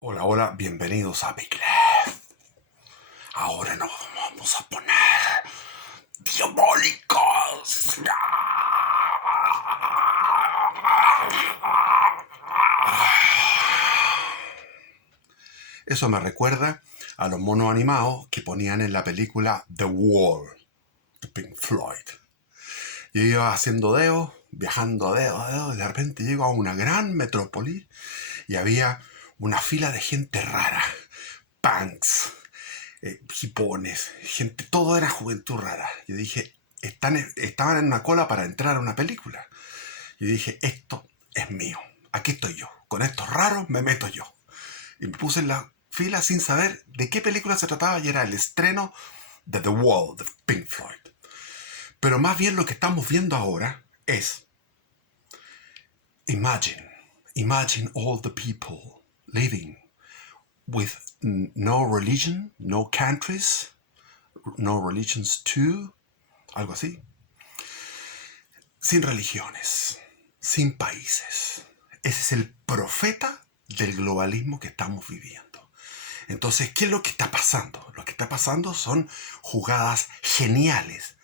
Hola, hola, bienvenidos a Big Left. Ahora nos vamos a poner diabólicos. Eso me recuerda a los monos animados que ponían en la película The Wall de Pink Floyd. Yo iba haciendo dedos, viajando a dedos, y de repente llego a una gran metrópoli y había una fila de gente rara. Punks, hipones, gente, todo era juventud rara. Yo dije, estaban en una cola para entrar a una película. Yo dije, esto es mío, aquí estoy yo, con estos raros me meto yo. Y me puse en la fila sin saber de qué película se trataba y era el estreno de The Wall de Pink Floyd. Pero más bien lo que estamos viendo ahora es, imagine all the people living with no religion, no countries, no religions too, algo así, sin religiones, sin países. Ese es el profeta del globalismo que estamos viviendo. Entonces, ¿qué es lo que está pasando? Lo que está pasando son jugadas geniales.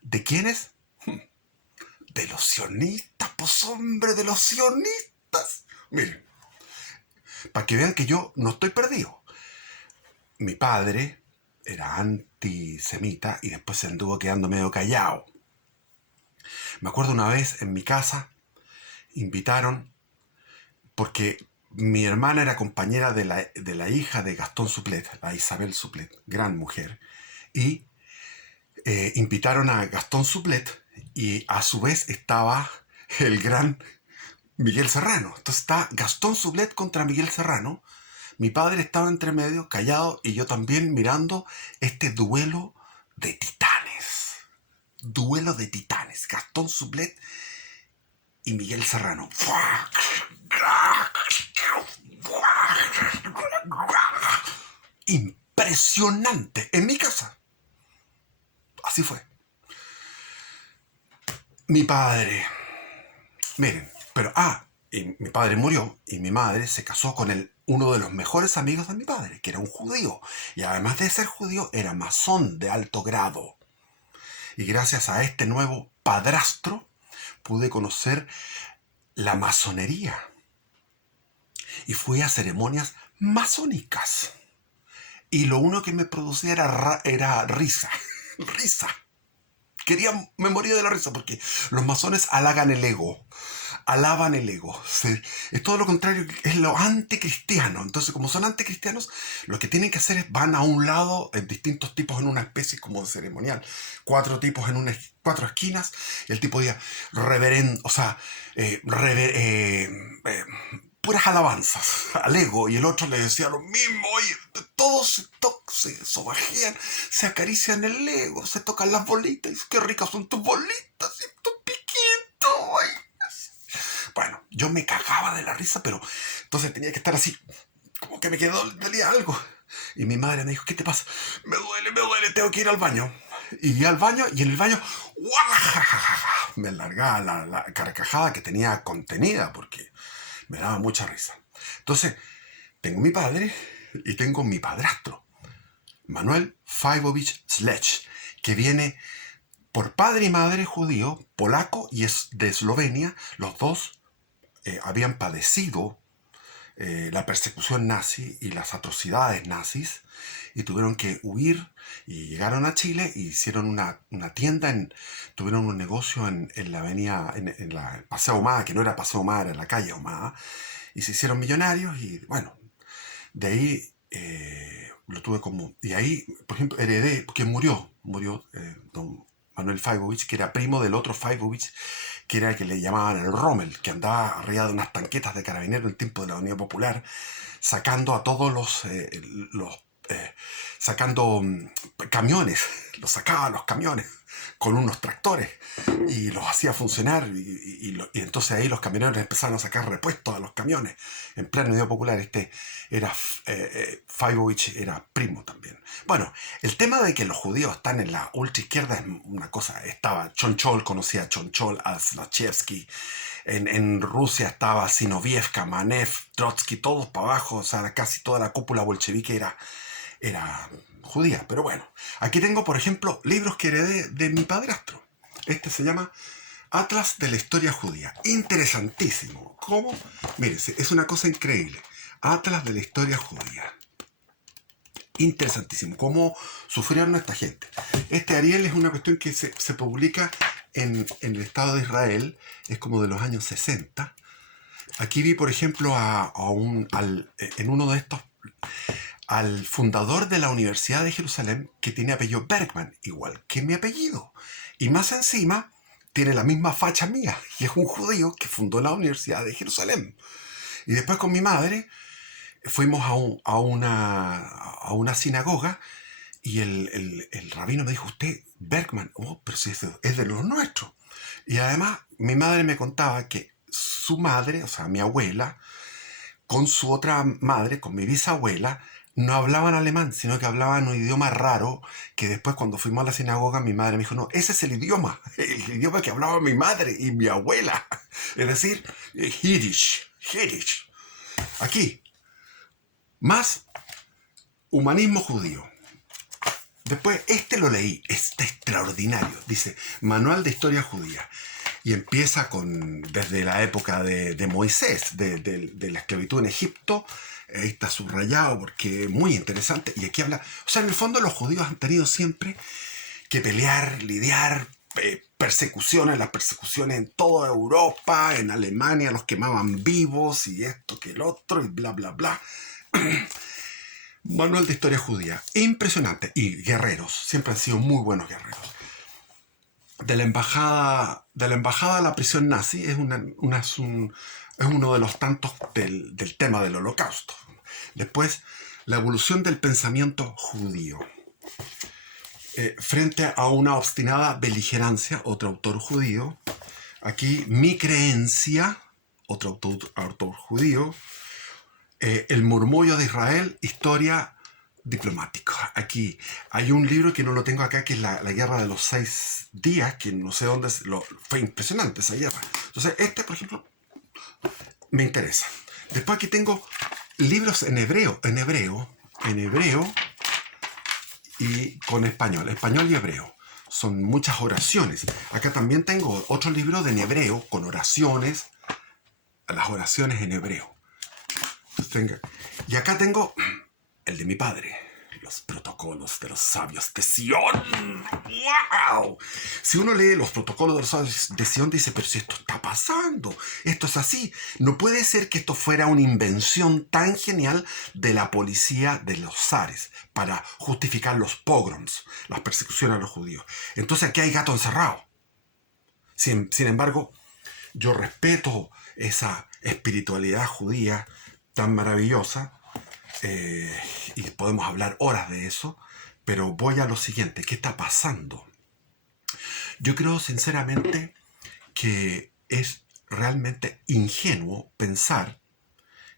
¿De quiénes? De los sionistas, pues hombre, de los sionistas. Miren, para que vean que yo no estoy perdido. Mi padre era antisemita y después se anduvo quedando medio callado. Me acuerdo una vez en mi casa, invitaron, porque mi hermana era compañera de la hija de Gastón Suplet, la Isabel Suplet, gran mujer, y invitaron a Gastón Suplet y a su vez estaba el gran Miguel Serrano. Entonces está Gastón Suplet contra Miguel Serrano. Mi padre estaba entre medio, callado, y yo también mirando este duelo de titanes. Duelo de titanes. Gastón Suplet y Miguel Serrano. Impresionante. En mi casa. Así fue. Mi padre. Miren, pero y mi padre murió y mi madre se casó con uno de los mejores amigos de mi padre, que era un judío. Y además de ser judío, era masón de alto grado. Y gracias a este nuevo padrastro pude conocer la masonería. Y fui a ceremonias masónicas. Y lo único que me producía era risa. Risa. Me moría de la risa porque los masones halagan el ego. Alaban el ego. Es todo lo contrario, es lo anticristiano. Entonces, como son anticristianos, lo que tienen que hacer es van a un lado, distintos tipos en una especie como de ceremonial. Cuatro tipos en cuatro esquinas. Y el tipo decía, reverendo, o sea, puras alabanzas al ego, y el otro le decía lo mismo, y todos se sobajean, se acarician el ego, se tocan las bolitas, y qué ricas son tus bolitas, y tus piquitos. Bueno, yo me cagaba de la risa, pero entonces tenía que estar así, como que me dolía algo. Y mi madre me dijo, ¿qué te pasa? Me duele, tengo que ir al baño. Y al baño, y en el baño, ¡guajajaja! Me largaba la carcajada que tenía contenida, porque me daba mucha risa. Entonces, tengo mi padre y tengo mi padrastro, Manuel Fajowicz Sledge, que viene por padre y madre judío, polaco y es de Eslovenia. Los dos habían padecido la persecución nazi y las atrocidades nazis y tuvieron que huir y llegaron a Chile y hicieron una tienda, tuvieron un negocio en la avenida, en la Paseo Ahumada, que no era Paseo Ahumada, era en la calle Ahumada, y se hicieron millonarios y bueno, de ahí lo tuve como... Y ahí, por ejemplo, heredé, porque murió don Manuel Fajowicz, que era primo del otro Fajowicz, que era el que le llamaban el Rommel, que andaba arriba de unas tanquetas de carabineros en el tiempo de la Unidad Popular, sacando a todos sacando camiones, los sacaba a los camiones con unos tractores y los hacía funcionar y entonces ahí los camioneros empezaron a sacar repuestos a los camiones en plena Unidad Popular. Era Fajowicz era primo también. Bueno, el tema de que los judíos están en la ultra izquierda es una cosa. Estaba Chonchol, conocía a Chonchol, a Slachevsky, En Rusia estaba Zinoviev, Kamenev, Trotsky, todos para abajo, o sea, casi toda la cúpula bolchevique era judía. Pero bueno, aquí tengo, por ejemplo, libros que heredé de mi padrastro. Este se llama Atlas de la Historia Judía. Interesantísimo. ¿Cómo? Mire, es una cosa increíble. Atlas de la Historia Judía. Interesantísimo. ¿Cómo sufrieron esta gente? Este Ariel es una cuestión que se publica en el Estado de Israel. Es como de los años 60. Aquí vi, por ejemplo, en uno de estos, al fundador de la Universidad de Jerusalén, que tiene apellido Bergman, igual que mi apellido. Y más encima, tiene la misma facha mía, y es un judío que fundó la Universidad de Jerusalén. Y después con mi madre fuimos a una sinagoga y el rabino me dijo, usted, Bergman, oh, pero si es de los nuestros. Y además mi madre me contaba que su madre, o sea, mi abuela, con su otra madre, con mi bisabuela, no hablaban alemán, sino que hablaban un idioma raro, que después cuando fuimos a la sinagoga mi madre me dijo, no, ese es el idioma que hablaba mi madre y mi abuela. Es decir, Yiddish. Aquí, más humanismo judío. Después, este lo leí, está extraordinario. Dice, Manual de Historia Judía. Y empieza desde la época de Moisés, de la esclavitud en Egipto. Ahí está subrayado porque es muy interesante. Y aquí habla, o sea, en el fondo los judíos han tenido siempre que pelear, lidiar, persecuciones, las persecuciones en toda Europa, en Alemania los quemaban vivos y esto que el otro y bla, bla, bla. Manual de Historia Judía, impresionante. Y guerreros, siempre han sido muy buenos guerreros. De la embajada a la prisión nazi es uno de los tantos del tema del Holocausto. Después, la evolución del pensamiento judío. Frente a una obstinada beligerancia, otro autor judío. Aquí, Mi creencia, otro autor judío. El murmullo de Israel, historia diplomática. Aquí hay un libro que no lo tengo acá, que es la Guerra de los 6 días, que no sé dónde, fue impresionante esa guerra. Entonces, este, por ejemplo, me interesa. Después aquí tengo libros en hebreo y con español y hebreo. Son muchas oraciones. Acá también tengo otro libro en hebreo con oraciones, las oraciones en hebreo. Y acá tengo el de mi padre, los protocolos de los sabios de Sion. ¡Wow! Si uno lee los protocolos de los sabios de Sion, dice, pero si esto está pasando, esto es así. No puede ser que esto fuera una invención tan genial de la policía de los zares para justificar los pogroms, las persecuciones a los judíos. Entonces aquí hay gato encerrado. Sin embargo, yo respeto esa espiritualidad judía tan maravillosa, y podemos hablar horas de eso, pero voy a lo siguiente, ¿qué está pasando? Yo creo sinceramente que es realmente ingenuo pensar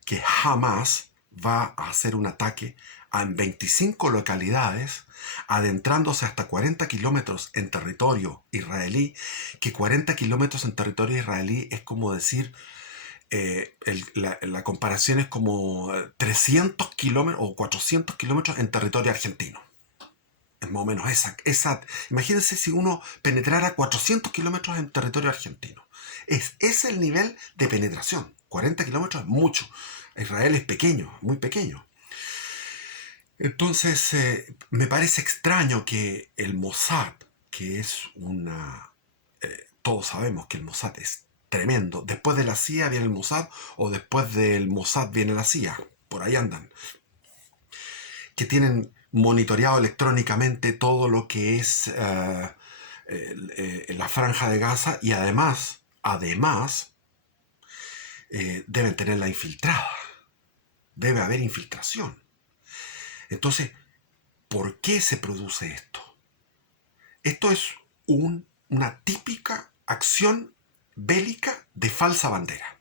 que Hamas va a hacer un ataque en 25 localidades, adentrándose hasta 40 kilómetros en territorio israelí, que 40 kilómetros en territorio israelí es como decir, la comparación es como 300 kilómetros o 400 kilómetros en territorio argentino. Es más o menos esa. Imagínense si uno penetrara 400 kilómetros en territorio argentino. Es el nivel de penetración. 40 kilómetros es mucho. Israel es pequeño, muy pequeño. Entonces, me parece extraño que el Mossad, que es todos sabemos que el Mossad es tremendo. Después de la CIA viene el Mossad, o después del Mossad viene la CIA. Por ahí andan. Que tienen monitoreado electrónicamente todo lo que es la franja de Gaza, y además deben tenerla infiltrada. Debe haber infiltración. Entonces, ¿por qué se produce esto? Esto es una típica acción bélica de falsa bandera,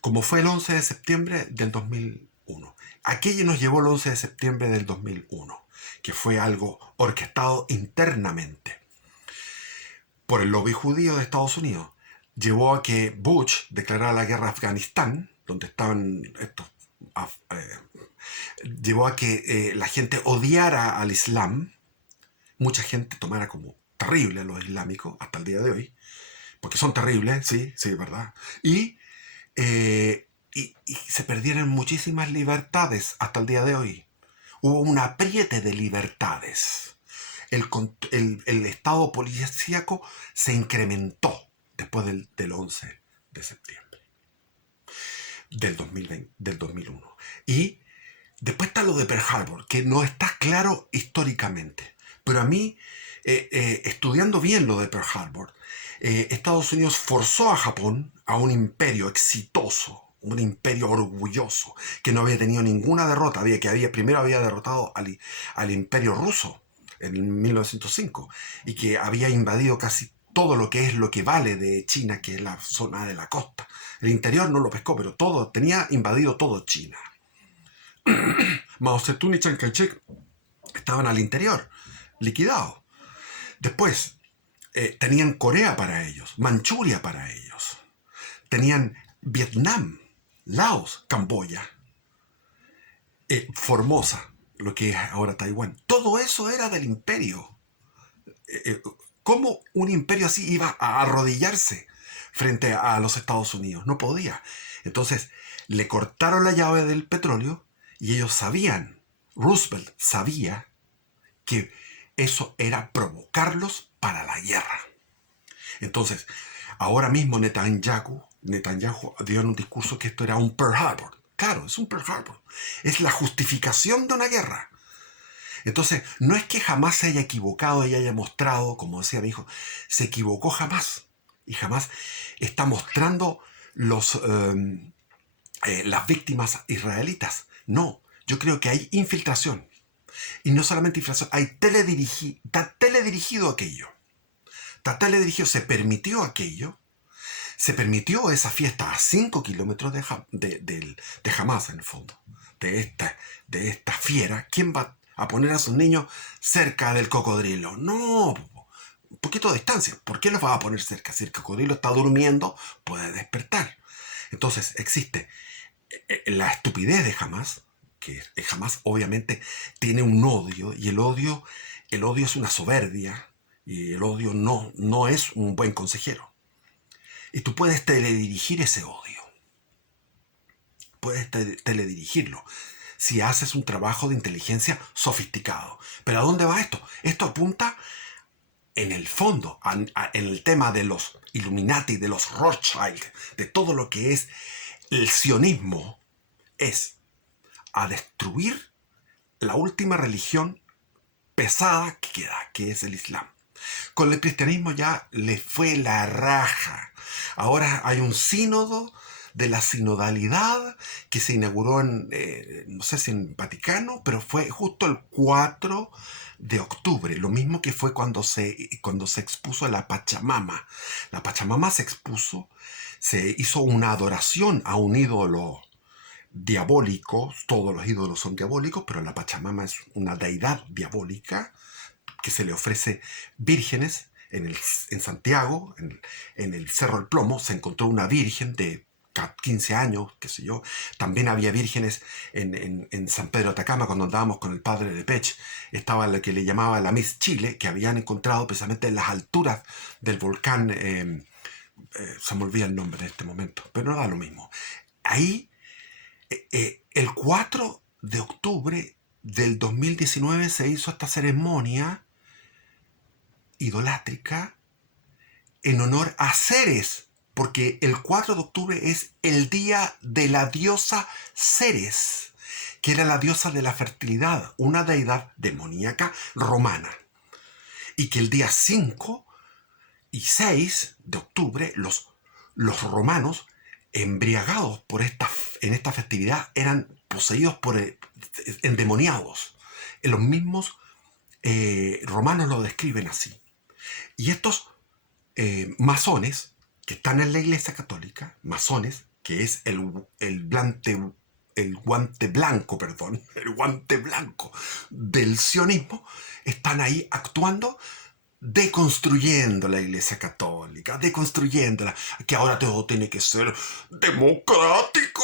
como fue el 11 de septiembre del 2001. Aquello nos llevó el 11 de septiembre del 2001, que fue algo orquestado internamente por el lobby judío de Estados Unidos. llevó a que Bush declarara la guerra a Afganistán, donde estaban estos, llevó a que la gente odiara al Islam, mucha gente tomara como terrible a los islámicos hasta el día de hoy, porque son terribles, sí, sí, verdad, y, y se perdieron muchísimas libertades hasta el día de hoy. Hubo un apriete de libertades. El estado policíaco se incrementó después del 11 de septiembre del 2020, del 2001. Y después está lo de Pearl Harbor, que no está claro históricamente. Pero a mí, estudiando bien lo de Pearl Harbor, Estados Unidos forzó a Japón a un imperio exitoso, un imperio orgulloso, que no había tenido ninguna derrota, primero había derrotado al imperio ruso en 1905 y que había invadido casi todo lo que es lo que vale de China, que es la zona de la costa. El interior no lo pescó, pero tenía invadido todo China. Mao Zedong y Chiang Kai-shek estaban al interior, liquidados. Después, tenían Corea para ellos, Manchuria para ellos, tenían Vietnam, Laos, Camboya, Formosa, lo que es ahora Taiwán. Todo eso era del imperio. ¿Cómo un imperio así iba a arrodillarse frente a los Estados Unidos? No podía. Entonces, le cortaron la llave del petróleo y ellos sabían, Roosevelt sabía que eso era provocarlos para la guerra. Entonces, ahora mismo Netanyahu dio en un discurso que esto era un Pearl Harbor. Claro, es un Pearl Harbor. Es la justificación de una guerra. Entonces, no es que jamás se haya equivocado y haya mostrado, como decía mi hijo, se equivocó jamás. Y jamás está mostrando las víctimas israelitas. No, yo creo que hay infiltración. Y no solamente infiltración, está teledirigido aquello. Está teledirigido, se permitió aquello. Se permitió esa fiesta a 5 kilómetros de Hamas, en el fondo. De esta fiera. ¿Quién va a poner a sus niños cerca del cocodrilo? No, un poquito de distancia. ¿Por qué los va a poner cerca? Si el cocodrilo está durmiendo, puede despertar. Entonces existe la estupidez de Hamas, que Hamas obviamente tiene un odio, y el odio es una soberbia, y el odio no es un buen consejero. Y tú puedes teledirigir ese odio. Puedes teledirigirlo si haces un trabajo de inteligencia sofisticado. ¿Pero a dónde va esto? Esto apunta en el fondo, en el tema de los Illuminati, de los Rothschild, de todo lo que es el sionismo, es a destruir la última religión pesada que queda, que es el Islam. Con el cristianismo ya le fue la raja. Ahora hay un sínodo de la sinodalidad que se inauguró en, no sé si en Vaticano, pero fue justo el 4 de octubre, lo mismo que fue cuando se expuso la Pachamama. La Pachamama se expuso, se hizo una adoración a un ídolo diabólico, todos los ídolos son diabólicos, pero la Pachamama es una deidad diabólica que se le ofrece vírgenes. En Santiago, en el Cerro del Plomo, se encontró una virgen de 15 años, qué sé yo. También había vírgenes en San Pedro de Atacama, cuando andábamos con el padre de Pech. Estaba la que le llamaba la Miss Chile, que habían encontrado precisamente en las alturas del volcán. Se me olvida el nombre en este momento, pero no da lo mismo. Ahí, el 4 de octubre del 2019 se hizo esta ceremonia idolátrica en honor a Ceres, porque el 4 de octubre es el día de la diosa Ceres, que era la diosa de la fertilidad, una deidad demoníaca romana. Y que el día 5 y 6 de octubre los romanos, embriagados en esta festividad, eran poseídos por endemoniados. Los mismos romanos lo describen así. Y estos masones que están en la Iglesia Católica, masones, que es el guante blanco, el guante blanco del sionismo, están ahí actuando deconstruyendo la Iglesia Católica, deconstruyéndola, que ahora todo tiene que ser democrático.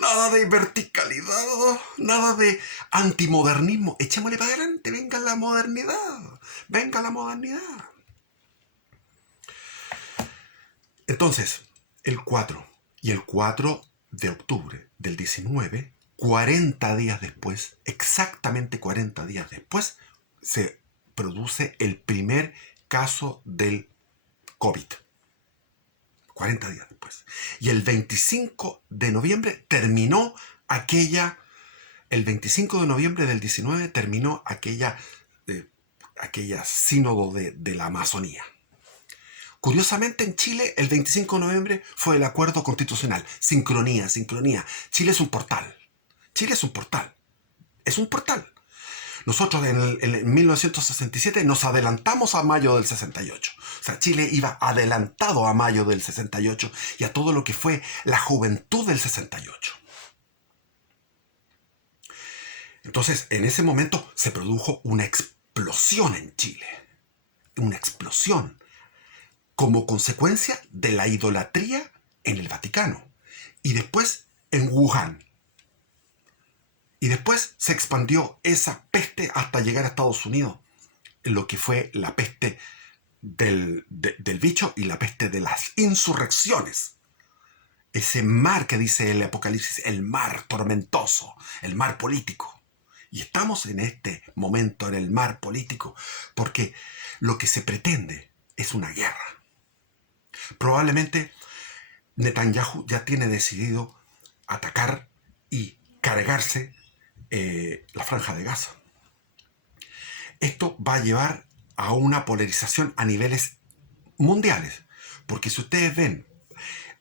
Nada de verticalidad, nada de antimodernismo. Echémosle para adelante, venga la modernidad, venga la modernidad. Entonces, el 4 y el 4 de octubre del 19, 40 días después, exactamente 40 días después, se produce el primer caso del COVID. 40 días después. Y el 25 de noviembre terminó el 25 de noviembre del 19 terminó aquella sínodo de la Amazonía. Curiosamente, en Chile, el 25 de noviembre fue el acuerdo constitucional. Sincronía, sincronía. Chile es un portal. Chile es un portal. Es un portal. Nosotros en 1967 nos adelantamos a mayo del 68. O sea, Chile iba adelantado a mayo del 68 y a todo lo que fue la juventud del 68. Entonces, en ese momento se produjo una explosión en Chile. Una explosión como consecuencia de la idolatría en el Vaticano y después en Wuhan. Y después se expandió esa peste hasta llegar a Estados Unidos, lo que fue la peste del bicho y la peste de las insurrecciones. Ese mar que dice el Apocalipsis, el mar tormentoso, el mar político. Y estamos en este momento en el mar político porque lo que se pretende es una guerra. Probablemente Netanyahu ya tiene decidido atacar y cargarse la Franja de Gaza. Esto va a llevar a una polarización a niveles mundiales, porque si ustedes ven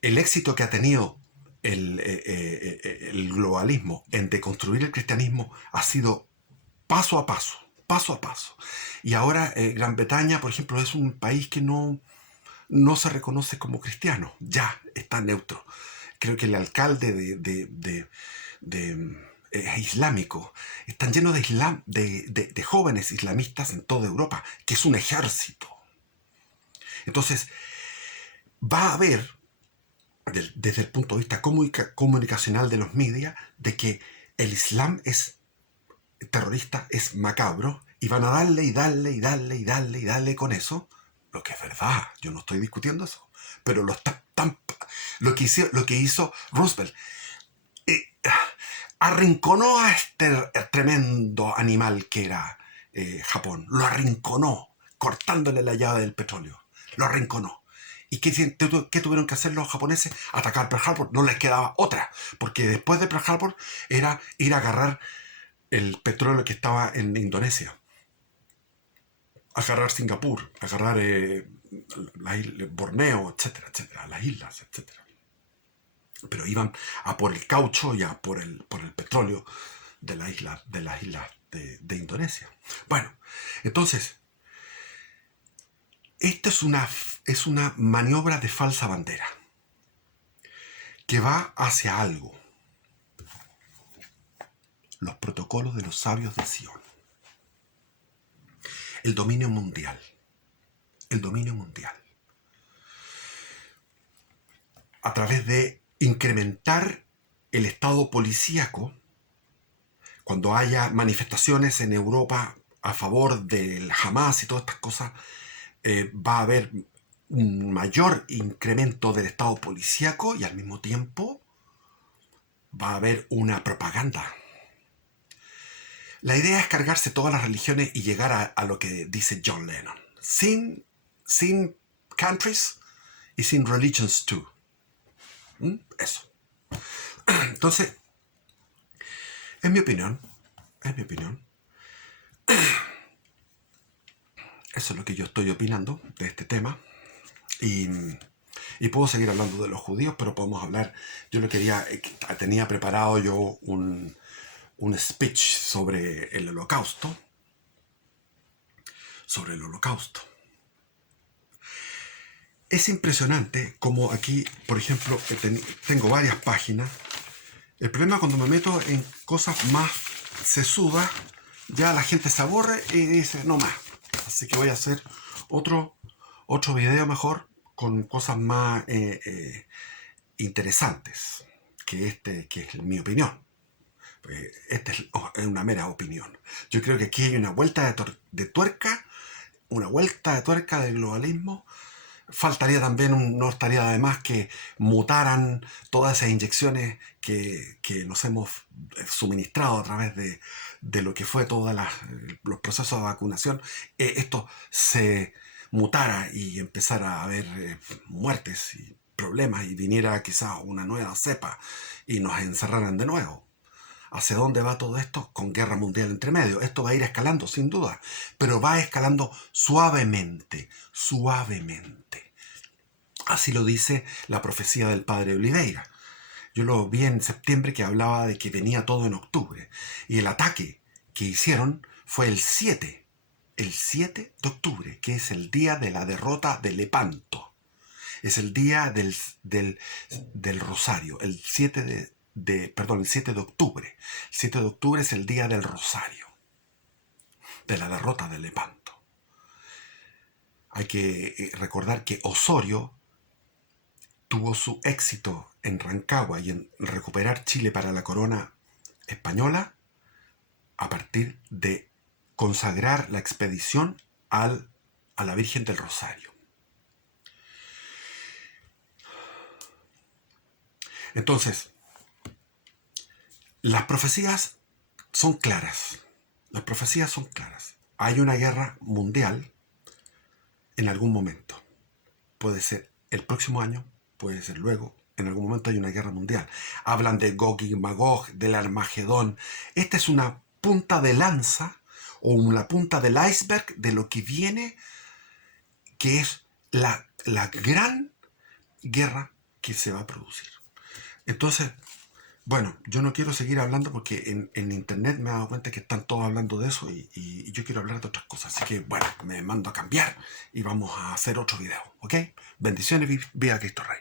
el éxito que ha tenido el globalismo en deconstruir el cristianismo, ha sido paso a paso, paso a paso. Y ahora Gran Bretaña, por ejemplo, es un país que no se reconoce como cristiano, ya está neutro. Creo que el alcalde islámico, están llenos de jóvenes islamistas en toda Europa, que es un ejército. Entonces, va a haber, desde el punto de vista comunicacional de los medios, de que el Islam es terrorista, es macabro, y van a darle y darle y darle y darle y darle con eso, lo que es verdad, yo no estoy discutiendo eso, pero lo que hizo Roosevelt, arrinconó a este tremendo animal que era Japón. Lo arrinconó, cortándole la llave del petróleo. Lo arrinconó. ¿Y qué tuvieron que hacer los japoneses? Atacar Pearl Harbor. No les quedaba otra, porque después de Pearl Harbor era ir a agarrar el petróleo que estaba en Indonesia, agarrar Singapur, agarrar Borneo, etcétera, etcétera, las islas, etcétera. Pero iban a por el caucho y a por el petróleo de las islas de Indonesia. Bueno, entonces, esta es una maniobra de falsa bandera que va hacia algo. Los protocolos de los sabios de Sion. El dominio mundial. El dominio mundial. A través de incrementar el estado policíaco, cuando haya manifestaciones en Europa a favor del Hamas y todas estas cosas, va a haber un mayor incremento del estado policíaco y al mismo tiempo va a haber una propaganda. La idea es cargarse todas las religiones y llegar a lo que dice John Lennon. Sin countries y sin religions too. Eso. Entonces, es mi opinión. Eso es lo que yo estoy opinando de este tema. Y puedo seguir hablando de los judíos, pero podemos hablar. Tenía preparado yo un speech sobre el holocausto. Es impresionante como aquí, por ejemplo, tengo varias páginas. El problema cuando me meto en cosas más sesudas, ya la gente se aburre y dice no más. Así que voy a hacer otro, otro video mejor con cosas más interesantes que es mi opinión. Esta es una mera opinión. Yo creo que aquí hay una vuelta de tuerca, una vuelta de tuerca del globalismo. Faltaría también, no estaría de más que mutaran todas esas inyecciones que nos hemos suministrado a través de lo que fue todos los procesos de vacunación. Esto se mutara y empezara a haber muertes y problemas y viniera quizás una nueva cepa y nos encerraran de nuevo. ¿Hacia dónde va todo esto? Con guerra mundial entre medio. Esto va a ir escalando, sin duda, pero va escalando suavemente, suavemente. Así lo dice la profecía del padre Oliveira. Yo lo vi en septiembre que hablaba de que venía todo en octubre. Y el ataque que hicieron fue el 7 de octubre, que es el día de la derrota de Lepanto. Es el día del Rosario, el 7 el 7 de octubre. El 7 de octubre es el día del Rosario, de la derrota de Lepanto. Hay que recordar que Osorio tuvo su éxito en Rancagua y en recuperar Chile para la corona española a partir de consagrar la expedición a la Virgen del Rosario. Entonces, las profecías son claras. Las profecías son claras. Hay una guerra mundial en algún momento. Puede ser el próximo año, puede ser luego. En algún momento hay una guerra mundial. Hablan de Gog y Magog, del Armagedón. Esta es una punta de lanza o una punta del iceberg de lo que viene, que es la gran guerra que se va a producir. Entonces, bueno, yo no quiero seguir hablando porque en internet me he dado cuenta que están todos hablando de eso y yo quiero hablar de otras cosas. Así que, bueno, me mando a cambiar y vamos a hacer otro video, ¿ok? Bendiciones, viva Cristo Rey.